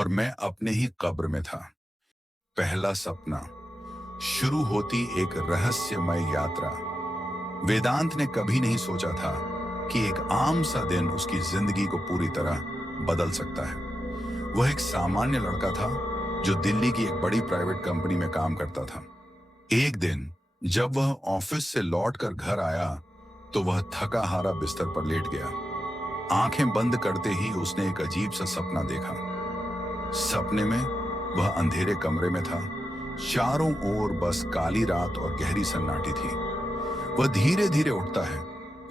और मैं अपने ही कब्र में था। पहला सपना। शुरू होती एक रहस्यमय यात्रा। वेदांत ने कभी नहीं सोचा था कि एक आम सा दिन उसकी जिंदगी को पूरी तरह बदल सकता है। वह एक सामान्य लड़का था जो दिल्ली की एक बड़ी प्राइवेट कंपनी में काम करता था। एक दिन जब वह ऑफिस से लौटकर घर आया तो वह थका हारा बिस्तर पर लेट गया। आंखें बंद करते ही उसने एक अजीब सा सपना देखा। सपने में वह अंधेरे कमरे में था। चारों ओर बस काली रात और गहरी सन्नाटी थी। वह धीरे धीरे उठता है,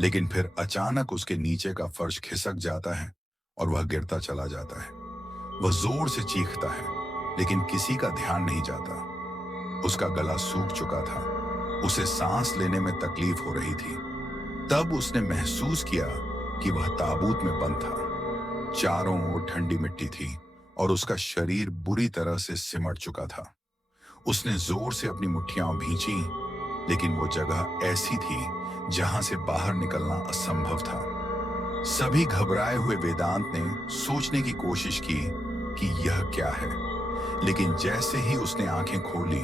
लेकिन फिर अचानक उसके नीचे का फर्श खिसक जाता है और वह गिरता चला जाता है। वह जोर से चीखता है, लेकिन किसी का ध्यान नहीं जाता। उसका गला सूख चुका था, उसे सांस लेने में तकलीफ हो रही थी। तब उसने महसूस किया कि वह ताबूत में बंद था। चारों ओर ठंडी मिट्टी थी और उसका शरीर बुरी तरह से सिमट चुका था। उसने जोर से अपनी मुट्ठियां भींची, लेकिन वो जगह ऐसी थी जहां से बाहर निकलना असंभव था। सभी घबराए हुए वेदांत ने सोचने की कोशिश की कि यह क्या है, लेकिन जैसे ही उसने आंखें खोली,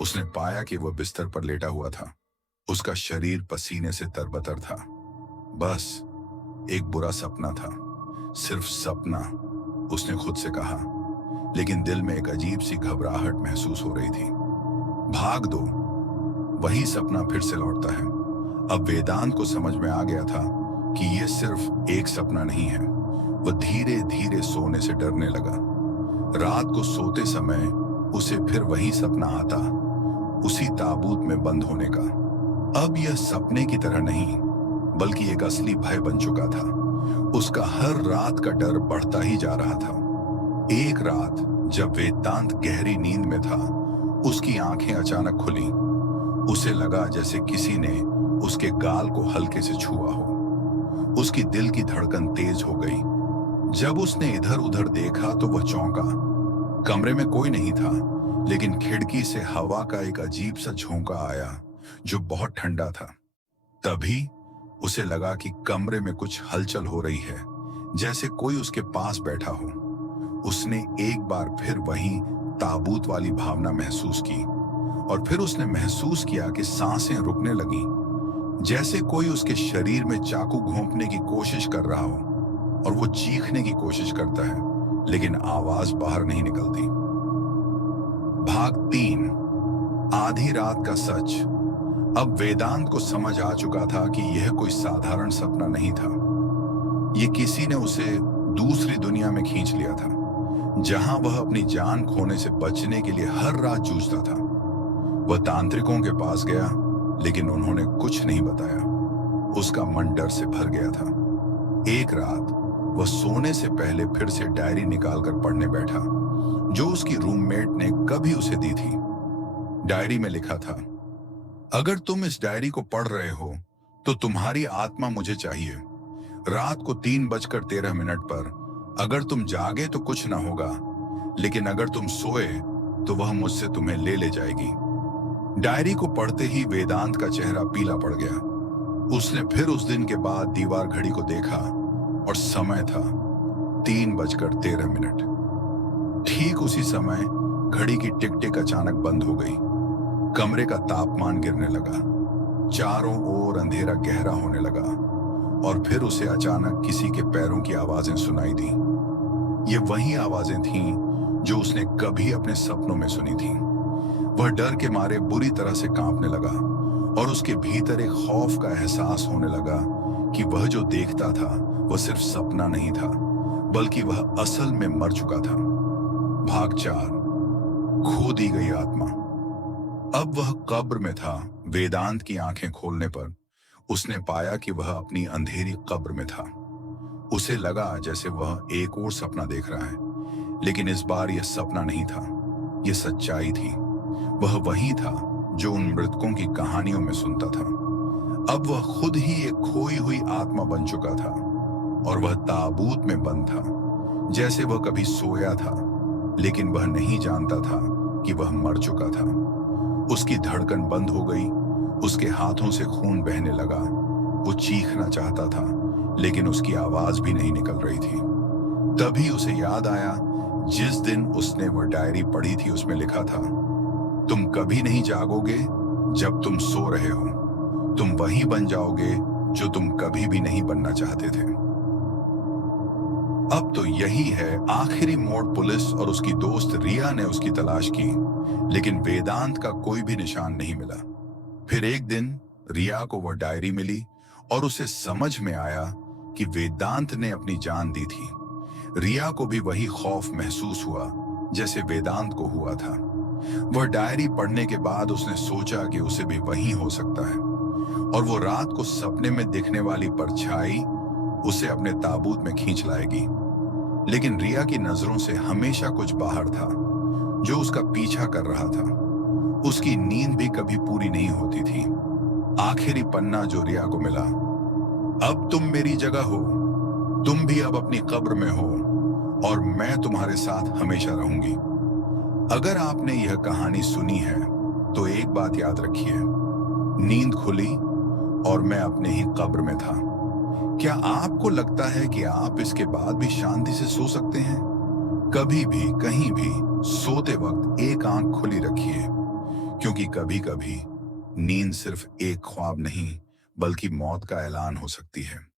उसने पाया कि वह बिस्तर पर लेटा हुआ था। उसका शरीर पसीने से तरबतर था। बस एक बुरा सपना था, सिर्फ सपना, उसने खुद से कहा, लेकिन दिल में एक अजीब सी घबराहट महसूस हो रही थी। भाग दो, वही सपना फिर से लौटता है। अब वेदांत को समझ में आ गया था कि यह सिर्फ एक सपना नहीं है। वह धीरे धीरे सोने से डरने लगा। रात को सोते समय उसे फिर वही सपना आता, उसी ताबूत में बंद होने का। अब यह सपने की तरह नहीं, बल्कि एक असली भय बन चुका था। उसका हर रात का डर बढ़ता ही जा रहा था। एक रात जब वेदांत गहरी नींद में था, उसकी आंखें अचानक खुली। उसे लगा जैसे किसी ने उसके गाल को हल्के से छुआ हो। उसकी दिल की धड़कन तेज हो गई। जब उसने इधर उधर देखा तो वह चौंका। कमरे में कोई नहीं था, लेकिन खिड़की से हवा का एक अजीब सा झोंका आया जो बहुत ठंडा था। तभी उसे लगा कि कमरे में कुछ हलचल हो रही है, जैसे कोई उसके पास बैठा हो। उसने एक बार फिर वही ताबूत वाली भावना महसूस की, और फिर उसने महसूस किया कि सांसें रुकने लगी, जैसे कोई उसके शरीर में चाकू घोंपने की कोशिश कर रहा हो। और वो चीखने की कोशिश करता है, लेकिन आवाज बाहर नहीं निकलती। भाग 3। आधी रात का सच। अब वेदांत को समझ आ चुका था कि यह कोई साधारण सपना नहीं था। यह किसी ने उसे दूसरी दुनिया में खींच लिया था, जहां वह अपनी जान खोने से बचने के लिए हर रात जूझता था। वह तांत्रिकों के पास गया, लेकिन उन्होंने कुछ नहीं बताया। उसका मन डर से भर गया था। एक रात वह सोने से पहले फिर से डायरी निकालकर पढ़ने बैठा, जो उसकी रूममेट ने कभी उसे दी थी। डायरी में लिखा था, अगर तुम इस डायरी को पढ़ रहे हो तो तुम्हारी आत्मा मुझे चाहिए। रात को 3:13 पर अगर तुम जागे तो कुछ ना होगा, लेकिन अगर तुम सोए तो वह मुझसे तुम्हें ले जाएगी। डायरी को पढ़ते ही वेदांत का चेहरा पीला पड़ गया। उसने फिर उस दिन के बाद दीवार घड़ी को देखा और समय था 3:13। ठीक उसी समय घड़ी की टिक टिक अचानक बंद हो गई। कमरे का तापमान गिरने लगा, चारों ओर अंधेरा गहरा होने लगा, और फिर उसे अचानक किसी के पैरों की आवाजें सुनाई दी। ये वही आवाजें थीं जो उसने कभी अपने सपनों में सुनी थीं। वह डर के मारे बुरी तरह से कांपने लगा, और उसके भीतर एक खौफ का एहसास होने लगा कि वह जो देखता था वह सिर्फ सपना नहीं था, बल्कि वह असल में मर चुका था। भाग 4। खो दी गई आत्मा। अब वह कब्र में था। वेदांत की आंखें खोलने पर उसने पाया कि वह अपनी अंधेरी कब्र में था। उसे लगा जैसे वह एक और सपना देख रहा है, लेकिन इस बार यह सपना नहीं था, यह सच्चाई थी। वह वही था जो उन मृतकों की कहानियों में सुनता था। अब वह खुद ही एक खोई हुई आत्मा बन चुका था, और वह ताबूत में बंद था। जैसे वह कभी सोया था, लेकिन वह नहीं जानता था कि वह मर चुका था। उसकी धड़कन बंद हो गई, उसके हाथों से खून बहने लगा। वो चीखना चाहता था, लेकिन उसकी आवाज भी नहीं निकल रही थी। तभी उसे याद आया जिस दिन उसने वह डायरी पढ़ी थी उसमें लिखा था, तुम कभी नहीं जागोगे जब तुम सो रहे हो, तुम वही बन जाओगे जो तुम कभी भी नहीं बनना चाहते थे। अब तो यही है आखिरी मोड़। पुलिस और उसकी दोस्त रिया ने उसकी तलाश की, लेकिन वेदांत का कोई भी निशान नहीं मिला। फिर एक दिन रिया को वह डायरी मिली और उसे समझ में आया कि वेदांत ने अपनी जान दी थी। रिया को भी वही खौफ महसूस हुआ जैसे वेदांत को हुआ था। वह डायरी पढ़ने के बाद उसने सोचा कि उसे भी वही हो सकता है, और वो रात को सपने में दिखने वाली परछाई उसे अपने ताबूत में खींच लाएगी। लेकिन रिया की नजरों से हमेशा कुछ बाहर था जो उसका पीछा कर रहा था। उसकी नींद भी कभी पूरी नहीं होती थी। आखिरी पन्ना जो रिया को मिला, अब तुम मेरी जगह हो, तुम भी अब अपनी कब्र में हो और मैं तुम्हारे साथ हमेशा रहूंगी। अगर आपने यह कहानी सुनी है तो एक बात याद रखिए, नींद खुली और मैं अपने ही कब्र में था। क्या आपको लगता है कि आप इसके बाद भी शांति से सो सकते हैं? कभी भी कहीं भी सोते वक्त एक आंख खुली रखिए, क्योंकि कभी कभी नींद सिर्फ एक ख्वाब नहीं बल्कि मौत का ऐलान हो सकती है।